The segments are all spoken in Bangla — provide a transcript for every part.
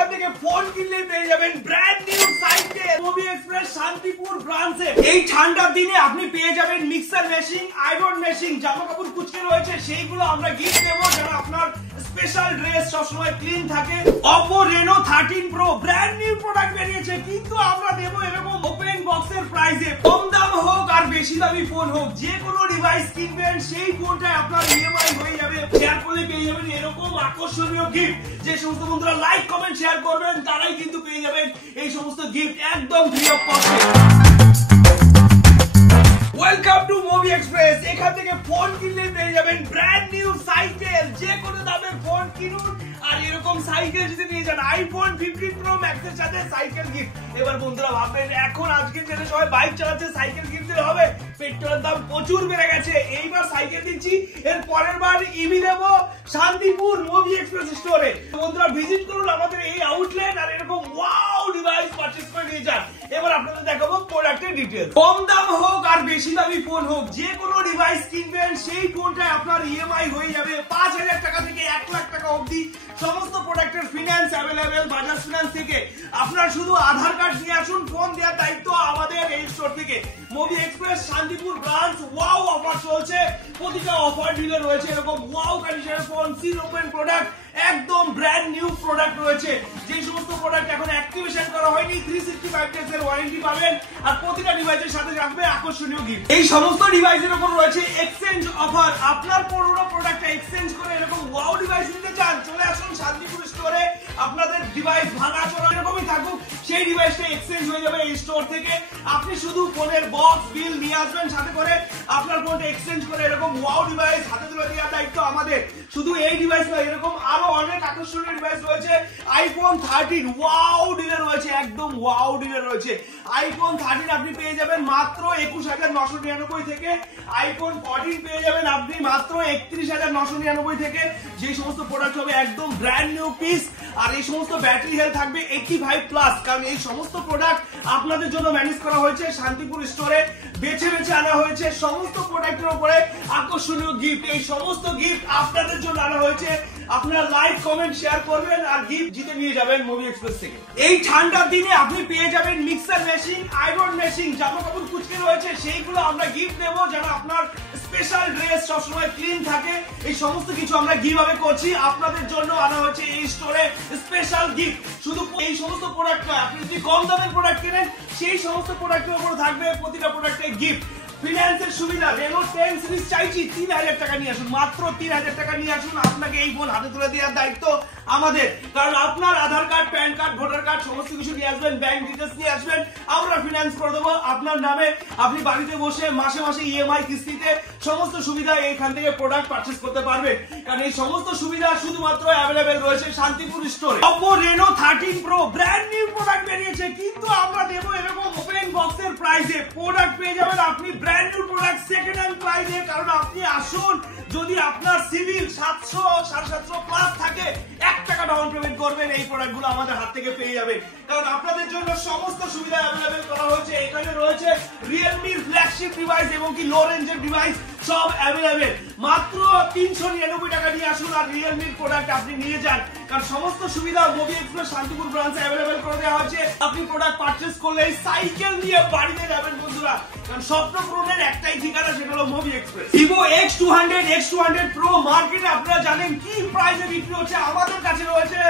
এখান থেকে ফোন কিনলেই পেয়ে যাবেন brand new cycle movie express Shantipur ব্রাঞ্চে। এই ঠান্ডার দিনে আপনি পেয়ে যাবেন মিক্সার মেশিন, আয়রন মেশিন, জামা কাপড় কুচকে রয়েছে, সেইগুলো আমরা গিফট দেবো যারা আপনার স্পেশাল ড্রেস সবসময় ক্লিন থাকে। Oppo Reno 13 Pro brand new product বেরিয়েছে, কিন্তু আমরা দেবো এরকম ওপেন বক্সের প্রাইসে। কম দাম হোক আর বেশি দামি ফোন হোক, যে কোনো ডিভাইস কিনবেন সেই ফোনটায় আপনার ইএমআই হয়ে যাবে। শেয়ার করলে পেয়ে যাবেন এরকম আকর্ষণীয় গিফট। যে সমস্ত বন্ধুরা লাইক কমেন্ট শেয়ার করবেন তারাই কিন্তু পেয়ে যাবেন এই সমস্ত গিফট একদম ফ্রি অফ কস্টে। Welcome to movie express. এখান থেকে ফোন কিনলে পেয়ে যাবেন ব্র্যান্ড নিউ সাইকেল। যে কোনো দামের ফোন কিনুন আর এরকম সাইকেল যদি নিয়ে যান আইফোন 15 প্রো ম্যাক্স এর সাথে সাইকেল গিফট। এবার বন্ধুরা ভাববেন এখন আজকের দিনে সবাই বাইক চালাচ্ছে, সাইকেল কিনতে হবে, পেট্রোলের দাম প্রচুর বেড়ে গেছে, এইবার সাইকেল দিচ্ছি, এর পরের বার ইভি দেব শান্তিপুর মুভি এক্সপ্রেস স্টোরে। বন্ধুরা ভিজিট করুন আমাদের এই আউটলেট আর এরকম ওয়াও ডিভাইস পারচেজ করে নিয়ে যান। এবার আপনাদের দেখাবো প্রোডাক্টের ডিটেইলস। কম দাম হোক আর বেশি দামি ফোন হোক, যে কোনো ডিভাইস কিনবেন সেই ফোনটায় আপনার ইএমআই হয়ে যাবে 5000 টাকা থেকে 1 লাখ টাকা অবধি। সমস্ত প্রোডাক্টের ফিনান্স অ্যাভেলেবেল বাজাজ ফিনান্স থেকে। আপনার শুধু আধার কার্ড নিয়ে আসুন, ফোন দেওয়ার দায়িত্ব আমাদের এই স্টোর থেকে। Movie express Shantipur branch wow offer চলছে, প্রতিটা অফার ডিলে রয়েছে এরকম ওয়াও কন্ডিশনের ফোন, সিল ওপেন প্রোডাক্ট, একদম ব্র্যান্ড নিউ প্রোডাক্ট রয়েছে। যে সমস্ত প্রোডাক্ট এখন অ্যাক্টিভেশন করা হয়নি 365 ডেজ এর ওয়ারেন্টি পাবেন আর প্রতিটা ডিভাইসের সাথে থাকবে আকর্ষণীয় গিফট। এই সমস্ত ডিভাইসের উপর রয়েছে এক্সচেঞ্জ অফার। আপনার পুরনো প্রোডাক্টটা এক্সচেঞ্জ করে এরকম ওয়াও ডিভাইস নিতে চান, চলে আসুন শান্তিপুর স্টোরে। আপনাদের ডিভাইস ভাঙা চোরা এরকমই থাকুক, সেই ডিভাইসটা এক্সচেঞ্জ হয়ে যাবে এই স্টোর থেকে। আপনি শুধু ফোনের বক্স বিল নিয়ে আসবেন সাথে করে, আপনার ফোনটা এক্সচেঞ্জ করে এরকম ওয়াও ডিভাইস হাতে তুলে দেওয়ার দায়িত্ব আমাদের। শুধু এই ডিভাইস নয়, এরকম আরো অনেক আকর্ষণীয় ডিভাইস রয়েছে। আইফোন 13 ওয়াও ডিলে রয়েছে, একদম ওয়াও ডিলে রয়েছে। আইফোন 13 আপনি পেয়ে যাবেন মাত্র 21999 থেকে। আইফোন 14 পেয়ে যাবেন আপনি মাত্র 31999 থেকে। যে সমস্ত প্রোডাক্ট হবে একদম ব্র্যান্ড নিউ পিস আর এই সমস্ত ব্যাটারি হেলথ থাকবে 85+, কারণ এই সমস্ত প্রোডাক্ট আপনাদের জন্য ম্যানেজ করা হয়েছে শান্তিপুর স্টোরে। বেছে বেছে আনা হয়েছে সমস্ত প্রোডাক্টের উপরে আকর্ষণীয় গিফট। এই সমস্ত গিফট আপনাদের জন্য আনা হয়েছে। আপনারা লাইক কমেন্ট শেয়ার করবেন আর গিফট জিতে নিয়ে যাবেন মুভি এক্সপ্রেস থেকে। এই ঠান্ডার দিনে আপনি পেয়ে যাবেন মিক্সার মেশিন, আয়রন মেশিন, জামা কাপড় কুচকে রয়েছে, সেইগুলো আমরা গিফট দেবো যারা আপনার স্পেশাল ড্রেস সবসময় ক্লিন থাকে। এই সমস্ত কিছু আমরা কিভাবে করছি আপনাদের জন্য আনা হয়েছে এই স্টোরে স্পেশাল গিফট। শুধু এই সমস্ত প্রোডাক্ট নয়, আপনি যদি কম দামের প্রোডাক্ট কেনেন সেই সমস্ত প্রোডাক্টের উপর থাকবে প্রতিটা প্রোডাক্টে গিফট। ফিনান্সের সুবিধা, রেনো 10 সিরিজ চাইছি 3000 টাকা নিয়ে আসুন, মাত্র 3000 টাকা নিয়ে আসুন। আপনাকে এই ফোন হাতে তুলে দেওয়ার দায়িত্ব আমাদের, কারণ আপনার Aadhaar card, PAN card, voter card সমস্ত কিছু নিয়ে আসবেন, ব্যাংক ডিটেলস নিয়ে আসবেন, আমরা ফিনান্স করে দেবো আপনার নামে। আপনি বাড়িতে বসে মাসে মাসে ইএমআই কিস্তিতে সমস্ত সুবিধা এখান থেকে প্রোডাক্ট পারচেজ করতে পারবেন, কারণ এই সমস্ত সুবিধা শুধুমাত্র অ্যাভেলেবেল রয়েছে শান্তিপুর স্টোরে। Oppo Reno 13 Pro brand new product বেরিয়েছে, কিন্তু আমরা দেবো এরকম ওপেন বক্সের প্রাইসে। প্রোডাক্ট পেয়ে যাবেন আপনি brand new product second hand প্রাইসে, কারণ আপনি আসুন, যদি আপনার সিভিল 700 750+ থাকে 1 টাকা ডাউন পেমেন্ট করবেন, এই প্রোডাক্টগুলো আমাদের হাত থেকে পেয়ে যাবেন, কারণ আপনাদের জন্য সমস্ত সুবিধা অ্যাভেলেবেল করা হয়েছে। এখানে রয়েছে রিয়েলমির ফ্ল্যাগশিপ ডিভাইস এবং কি লো রেঞ্জের ডিভাইস সব অ্যাভেলেবেল। মাত্র 399 টাকা নিয়ে আসুন আর রিয়েলমির প্রোডাক্ট আপনি নিয়ে যান, কারণ সমস্ত সুবিধা মুভি এক্সপ্রেস শান্তিপুর ব্রাঞ্চে অ্যাভেলেবেল করে দেওয়া হয়েছে। আপনি প্রোডাক্ট পারচেজ করলে সাইকেল নিয়ে বাড়িতে যাবেন বন্ধুরা, কারণ স্বপ্ন পূরণের একটাই ঠিকানা, সেটা হলো movie express. Vivo X200 Pro মার্কেটে আপনারা জানেন কি প্রাইসে বিক্রি হচ্ছে, আমাদের কাছে রয়েছে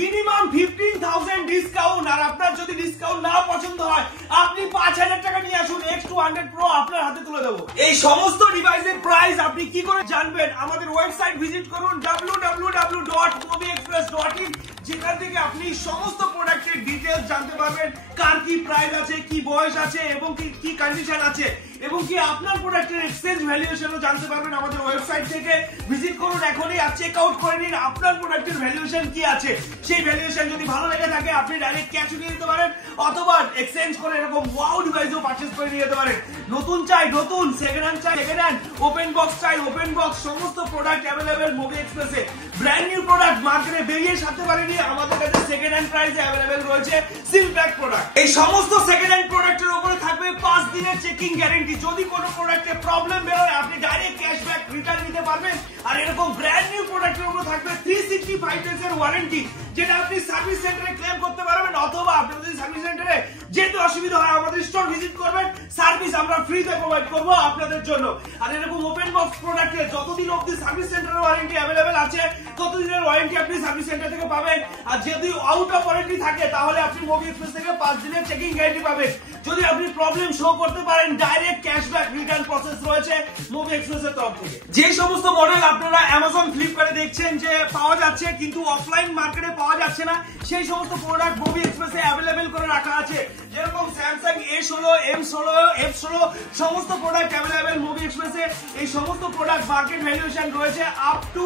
মিনিমাম 15,000 ডিসকাউন্ট। আর আপনার যদি ডিসকাউন্ট না পছন্দ হয় আপনি 5000 টাকা নিয়ে আসুন, X200 Pro আপনার হাতে তুলে দেবো। এই সমস্ত ডিভাইসের প্রাইস আপনি কি করে জানবেন? আমাদের ওয়েবসাইট ভিজিট করুন www.movieexpress.in, যেখান থেকে আপনি সমস্ত প্রোডাক্টের ডিটেইলস জানতে পারবেন, কার কি প্রাইস আছে, কি বয়স আছে এবং কি কন্ডিশন আছে, এবং কি আপনার প্রোডাক্টের এক্সচেঞ্জ ভ্যালুয়েশনও জানতে পারবেন আমাদের ওয়েবসাইট থেকে। ভিজিট করুন এখনই আর চেক আউট করে নিন আপনার প্রোডাক্টের ভ্যালুয়েশন কি আছে। সেই ভ্যালুয়েশন যদি ভালো লেগে থাকে আপনি ডাইরেক্ট ক্যাশ নিয়ে নিতে পারেন, অথবা এক্সচেঞ্জ করে এরকম ওয়াও ডিভাইসও পারচেজ করে নিয়ে যেতে পারেন। নতুন চাই নতুন, সেকেন্ড হ্যান্ড চাই সেকেন্ড হ্যান্ড, ওপেন বক্স চাই ওপেন বক্স, সমস্ত প্রোডাক্ট অ্যাভেলেবেল মুভি এক্সপ্রেসে। ব্র্যান্ড নিউ প্রোডাক্ট মার্কেটে বেরিয়ে সাথে পারেনি, আমাদের কাছে সেকেন্ড হ্যান্ড প্রাইসে অ্যাভেলেবেল রয়েছে সিল প্যাক প্রোডাক্ট। এই সমস্ত সেকেন্ড হ্যান্ড প্রোডাক্টের উপরে থাকবে 5 দিনের চেকিং গ্যারান্টি। ফ্যাসিলিটি, যদি কোনো প্রোডাক্টে প্রবলেম বেরোয় আপনি ডাইরেক্ট ক্যাশব্যাক রিটার্ন নিতে পারবেন। আর এরকম ব্র্যান্ড নিউ প্রোডাক্টের উপর থাকবে 365 ডেজ এর ওয়ারেন্টি, যেটা আপনি সার্ভিস সেন্টারে ক্লেম করতে পারবেন, অথবা আপনি যদি সার্ভিস সেন্টারে যেতে অসুবিধা হয় আমাদের স্টোর ভিজিট করবেন, সার্ভিস আমরা ফ্রিতে প্রোভাইড করব আপনাদের জন্য। আর এরকম ওপেন বক্স প্রোডাক্টে যতদিন অবধি সার্ভিস সেন্টারের ওয়ারেন্টি অ্যাভেলেবেল আছে ততদিনের ওয়ারেন্টি আপনি সার্ভিস সেন্টার থেকে পাবেন। আর যদি আউট অফ ওয়ারেন্টি থাকে তাহলে আপনি মুভি এক্সপ্রেস থেকে 5 দিনের চেকিং গ্যারান্টি পাবেন। যদি আপনি প্রবলেম শো করতে পারেন ডাইরেক্ট ক্যাশব্যাক রিটার্ন প্রসেস রয়েছে মুভি এক্সপ্রেসের তরফ থেকে। যে সমস্ত মডেল আপনারা অ্যামাজন ফ্লিপকার্টে দেখছেন যে পাওয়া যাচ্ছে কিন্তু অফলাইন মার্কেটে পাওয়া যাচ্ছে না, সেই সমস্ত প্রোডাক্ট মুভি এক্সপ্রেসে অ্যাভেলেবেল করে রাখা আছে। যেরকম স্যামসাং A16, M16, F16 সমস্ত প্রোডাক্ট অ্যাভেলেবেল মুভি এক্সপ্রেসে। এই সমস্ত প্রোডাক্ট মার্কেট ভ্যালুয়েশন রয়েছে আপ টু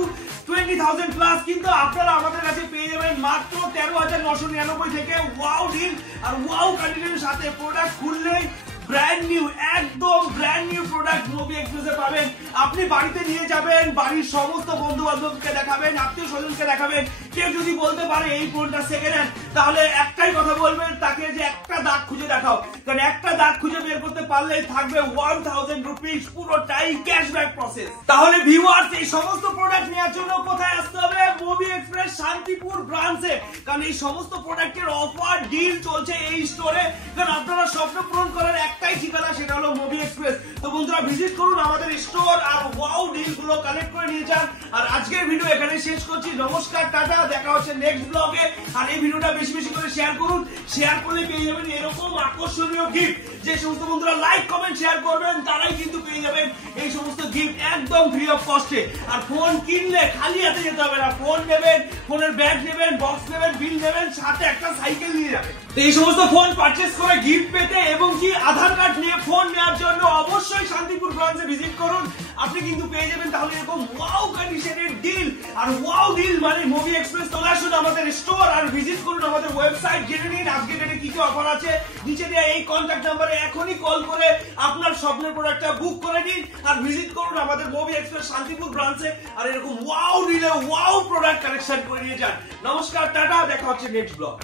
20,000 প্লাস, কিন্তু আপনারা আমাদের কাছে পেয়ে যাবেন মাত্র 13,999 থেকে। ওয়াও ডিল আর ওয়াও কন্ডিশনের সাথে প্রোডাক্ট খুললেই ব্র্যান্ড নিউ, একদম ব্র্যান্ড নিউ প্রোডাক্ট মুভি এক্সপ্রেসে পাবেন। আপনি বাড়িতে নিয়ে যাবেন, বাড়ির সমস্ত বন্ধু বান্ধবকে দেখাবেন, আত্মীয় স্বজনকে দেখাবেন। কেউ যদি বলতে পারে এই ফোনটা সেকেন্ড হ্যান্ড, তাহলে একটাই কথা বলবেন তাকে যে একটা দাগ খুঁজে দেখাও, কারণ একটা দাগ খুঁজে বের করতে পারলেই থাকবে 1000 রুপিস পুরোটাই ক্যাশব্যাক প্রসেস। তাহলে ভিউয়ার্স, এই সমস্ত প্রোডাক্ট নেওয়ার জন্য কোথায় আসতে হবে? মুভি এক্সপ্রেস শান্তিপুর ব্রাঞ্চে, কারণ এই সমস্ত প্রোডাক্টের অফার ডিল চলছে এই স্টোরে। কারণ আপনারা স্বপ্ন পূরণ করার একটাই ঠিকানা, সেটা হলো মুভি এক্সপ্রেস। তো বন্ধুরা ভিজিট করুন আমাদের স্টোর আর ওয়াও ডিল গুলো কালেক্ট করে নিয়ে যান। আর আজকের ভিডিও এখানে শেষ করছি। নমস্কার, টাটা, দেখা হচ্ছে নেক্সট ব্লগে। আর এই ভিডিওটা বেশি বেশি করে শেয়ার করুন, শেয়ার করলে পেয়ে যাবেন এরকম আকর্ষণীয় গিফট। যে সমস্ত বন্ধুরা লাইক কমেন্ট শেয়ার করবেন তারাই কিন্তু পেয়ে যাবেন এই সমস্ত গিফট একদম ফ্রি অফ কস্টে। আর ফোন কিনলে খালি হাতে যেতে হবে না, ফোন নেবেন, ফোনের ব্যাগ নেবেন, বক্স নেবেন, বিল নেবেন, সাথে একটা সাইকেল নিয়ে যাবেন। এই সমস্ত ফোন পারচেজ করে গিফট পেতে এবং কি আধার কার্ড নিয়ে ফোন নেওয়ার জন্য অবশ্যই শান্তিপুর ব্রাঞ্চে ভিজিট করুন। আপনি কিন্তু পেয়ে যাবেন তাহলে এরকম ওয়াও কন্ডিশনের ডিল। আর ওয়াও ডিল মানে মুভি এক্সপ্রেস। চলে আসুন আমাদের স্টোর আর ভিজিট করুন আমাদের ওয়েবসাইট, জেনে নিন আজকে ডেটে কি কি অফার আছে। নিচে দেওয়া এই কন্ট্যাক্ট নাম্বারে এখনই কল করে আপনার স্বপ্নের প্রোডাক্টটা বুক করে নিন আর ভিজিট করুন আমাদের মুভি এক্সপ্রেস শান্তিপুর ব্রাঞ্চে। আর এরকম wow delay wow product collection করে নিয়ে যান। নমস্কার, টাটা, দেখা হচ্ছে নেক্সট ব্লগ।